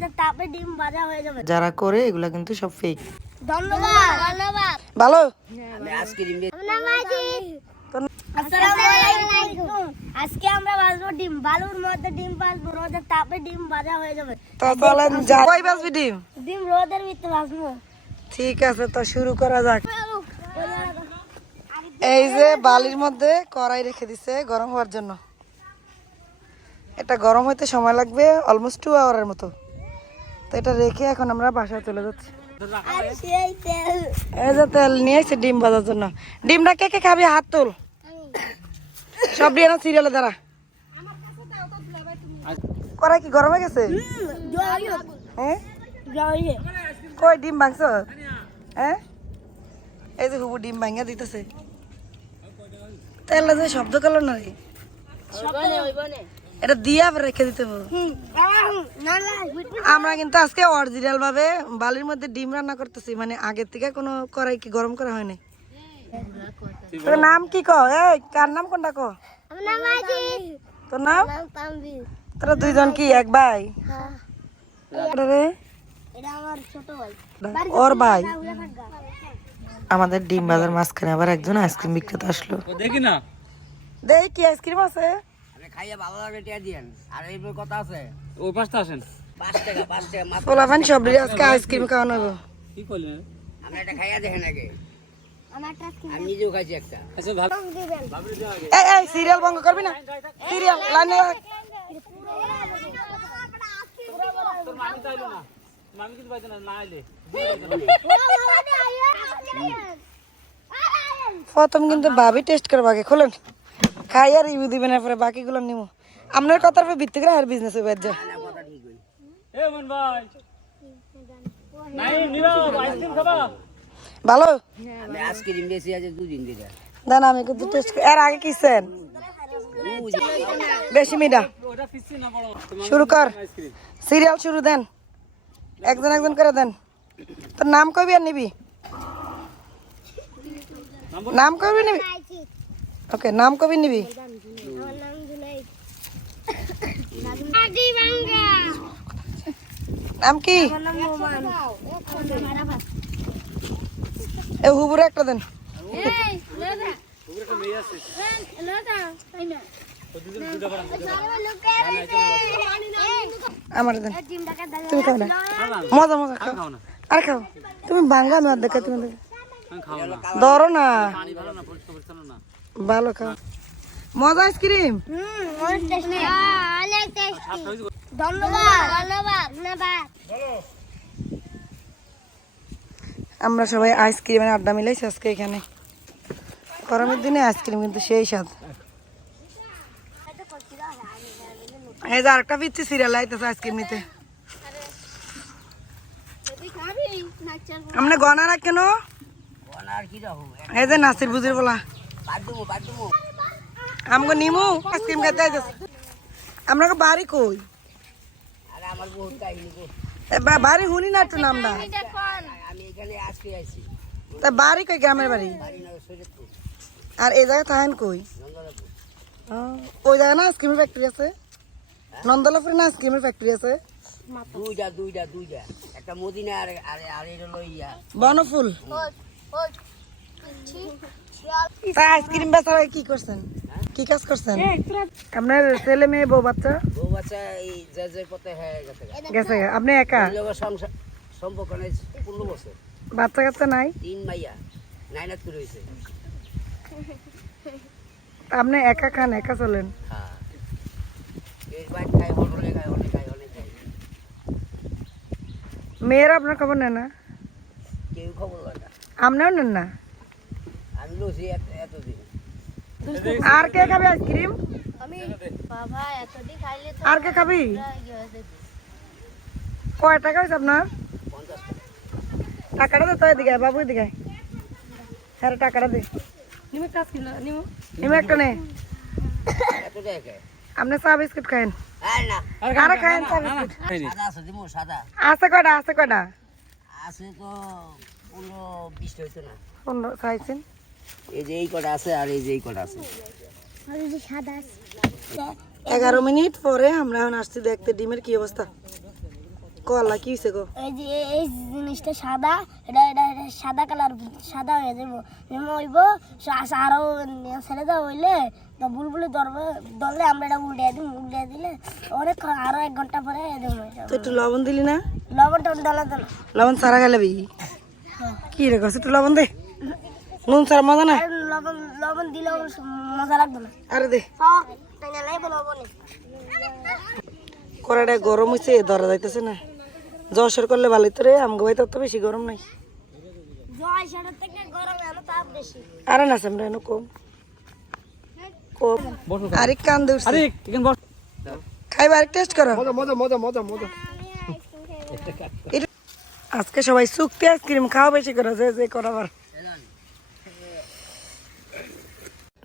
রোদের তাপে ডিম ভাজা হয়ে যাবে। যারা করে এগুলা কিন্তু সব ফেক। ধন্যবাদ ধন্যবাদ। ভালো আসসালামু আলাইকুম। আজকে আমরা ভাজবো ডিম। বালুর মধ্যে ডিম ভাজবো, রোদের তাপে ডিম ভাজা হয়ে যাবে। তো চলেন যাই। কই ভাজবি ডিম? ডিম রোদের ভিতরে ভাজবো। ঠিক আছে, তো শুরু করা যাক। এই যে বালির মধ্যে কড়াই রেখে দিছে গরম হওয়ার জন্য। এটা গরম হইতে সময় লাগবে অলমোস্ট 2 আওয়ারের মতো। তো এটা রেখে এখন আমরা বাসায় চলে যাচ্ছি। এই যে তেল নিয়ে এসে ডিম ভাজার জন্য। ডিমটা কে কে খাবি? হাত তোল। সব দিয়ে না সিরিয়ালে দাঁড়া। কড়াই কি গরম হয়ে গেছে? হ্যাঁ, কই ডিম ভাঙছ? হ্যাঁ, এই যে হুবু ডিম ভাঙা দিতেছে। তেলটা যে শব্দ করলো না রে, এটা দিয়ে আবার রেখে দিতে হবে। আমরা কিন্তু আজকে অরিজিনাল ভাবে বালির মধ্যে ডিম রান্না করতেছি, মানে আগের থেকে কোনো কড়াই কি গরম করা হয়নি। তোর নাম কি ক? এই কার নাম কোনটা ক? তোর নাম? তোরা দুইজন কি এক ভাই? ওর ভাই। আমাদের ডিম বাজার মাঝখানে আবার একজন আইসক্রিম বিক্রেতা আসলো। দেখি না, দেই কি আইসক্রিম আছে? খাইয়া ভালো লাগে টিয়া দিয়েন। আর এই কথা আছে, ওই পাশটা আসেন। 5 টাকা মাত্র। পোলাপান সব আজকে আইসক্রিম খাওয়ানো হবে। কি করলেন? আপনি এটা খাইয়া দেখেন আগে। আমি নিজেও খাইছি একটা। আচ্ছা ভালো। এই এই সিরিয়াল বন্ধ করবি না? সিরিয়াল লাইনে তোর মামি তো আইলো না। মামি কিন্তু পাইছে না, না আইলে। প্রথম কিন্তু ভাবি টেস্ট করবো, আগে খোলেন খাই আর রিভিউ দিবেন, এরপরে বাকিগুলো নিবো। আপনার কথার উপর ভিত্তি করে আর বিজনেস হয়ে যা। এ মন ভাই, নাই নিরাও আইসক্রিম খাবা? ভালো আমি আইসক্রিম বেশি আছে 2 দিন দিটা। দেন, আমি কিন্তু টেস্ট এর আগে কিছেন বেশি মিডা। ওটা ফিসছি না বড়। শুরু কর, সিরিয়াল শুরু দেন, একজন একজন করে দেন। তোর নাম কবি আর নিবি? নাম কবি নিবি? ওকে, নাম কবি নিবি? নাম কি? এ হুবুরে একটা দেন। ওগুলো একটা মেয়ে আছে। আমার দেন, তুমি খাও না, মজা মজা খাও। খাও না, আর খাও তুমি বাঙ্গা, আমি আর দেখা তুমি আমি খাও না। ধরো না, পানি ভালো না, পরিষ্কার পরিচ্ছন্ন না। ভালো খাও। মজা আইসক্রিম। আমরা সবাই আইসক্রিমের আড্ডা মিলাইছি আজকে এখানে। গরমের দিনে আইসক্রিম কিন্তু সেই স্বাদ। এই যে আরেকটা পিচ্ছি সিরিয়াল আইতেছে আইসক্রিম নিতে। আমরা গনা রাখ কেন? আর কি রাখো? এই যে নাসির বুজির বলা বাদ দেবো। আমগো নিমু আইসক্রিম খাইতে আইতেছে। আমরা বাড়ি কই? আরে আমার বহুত কাহিনী গো। বাড়ি শুনি না একটু নামটা। আমি এখানে আজকে আইছি। তা বাড়ি কই? গ্রামের বাড়ি। বাড়ি না সৈয়দপুর, আর এই জায়গা থাকেন কই? নন্দলাপুর। ওই জায়গা না আইসক্রিমের ফ্যাক্টরি আছে? নন্দলাপুরে না আইসক্রিমের ফ্যাক্টরি আছে? দুইটা। একটা মদিনা আর আর এটা হলো ইয়া বনফুল। তা আইসক্রিম বেচারা কি করছেন, কি কাজ করছেন? আপনার ছেলে মেয়ে বউ বাচ্চা বউ বাচ্চা এই যে পথে হয়ে গেছে। গেছে? আপনি একা? এই লোকের সম্পর্ক নেই 15 বছর। বাচ্চা কাচ্চা নাই? 3 মাইয়া 9 করে হইছে। আপনি একা খান, একা চলেন? হ্যাঁ, এই বাইক খাই, হোটেলে খাই, অনেক খাই। মেয়েরা আপনার খবর নেয় না? কেউ খবর লয় না। আপনিও নেন না? আমি লইছি এতদিন। আর কে খাবে আইসক্রিম? আর কে খাবি? কয় টাকা হয়েছে আপনার? 50 টাকাটা দে তো, এদিকে বাবু, এদিকে হ্যাঁ টাকাটা দে। নিমু একটা নে। এত টাকা আপনি চা বিস্কুট খায়েন? আর না, আরে খায়েন চা বিস্কুট। সাদা আছে দিমু, সাদা আছে কয়টা? আছে কয়টা? আছে তো 15-20 হইতো না। 15 খাইছেন? এই যে এই কটা আছে আর এই যে এই কটা আছে। 11 মিনিট পরে আমরা এখন আসছি দেখতে ডিমের কি অবস্থা। আল্লাহ কি হয়েছে গো? এই যে এই জিনিসটা সাদা, এটা এটা এটা সাদা কালার, সাদা হয়ে যাবো যেমন হইব। আরো ছেড়ে দেওয়া হইলে তো বুলবুলি ধরলে আমরা এটা উল্টে দিলে অনেক আরো 1 ঘন্টা পরে তো একটু লবণ দিলি না? লবণ টন ডলা দিল। লবণ ছাড়া খেলাবি কি রে গছ? একটু লবণ দে, নুন ছাড়া মজা না। লবণ লবণ দিলে মজা লাগবে না। আরে দে, লবণ কড়াইটা গরম হয়েছে, ধরা যাইতেছে না। জসর করলে ভালো তো রে, আমগো ভাই তত বেশি গরম নাই। জয় সেটার থেকে গরম এনো তাপ বেশি। আরে না সামনে এনো কম কম। আরে কান দে আরে এখানে বস। খাইবা, আরেক টেস্ট করো। আজকে সবাই শুকতে আইসক্রিম খাওয়া বেশি করে, যে যে করাবার।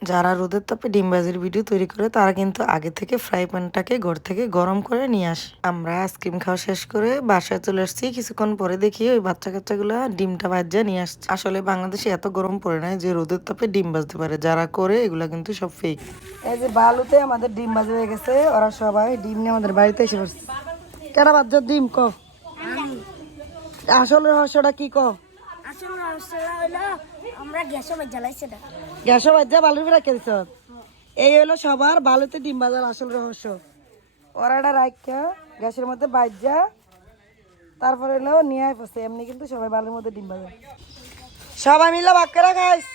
যারা রোদের তাপে ডিম ভাজির ভিডিও তৈরি করে তারা কিন্তু আগে থেকে ফ্রাই প্যানটাকে ঘর থেকে গরম করে নিয়ে আসে। আমরা আইসক্রিম খাওয়া শেষ করে বাসায় চলে আসছি। কিছুক্ষণ পরে দেখি ওই বাচ্চা কাচ্চাগুলা ডিমটা ভাজা নিয়ে আসছে। আসলে বাংলাদেশে এত গরম পড়ে না যে রোদের তাপে ডিম ভাজতে পারে। যারা করে এগুলা কিন্তু সব ফেক। এই যে বালুতে আমাদের ডিম ভাজা হয়ে গেছে, ওরা সবাই ডিম নিয়ে আমাদের বাড়িতে এসে পড়ছে। কেন ভাজা ডিম ক? আসল রহস্যটা কি ক? আসল রহস্যটা হইলো আমরা গ্যাসে জ্বালাইছি না। গ্যাসও বাজা বালুর রেখে দিছ। এই হলো সবার বালুতে ডিম ভাজার আসল রহস্য। ওরা এটা রাখা গ্যাসের মধ্যে বাজা, তারপরে হলো নিয়ে পড়ছে। এমনি কিন্তু সবাই বালুর মধ্যে ডিম ভাজা। সবাই মিলে ভাগ করে খাইস।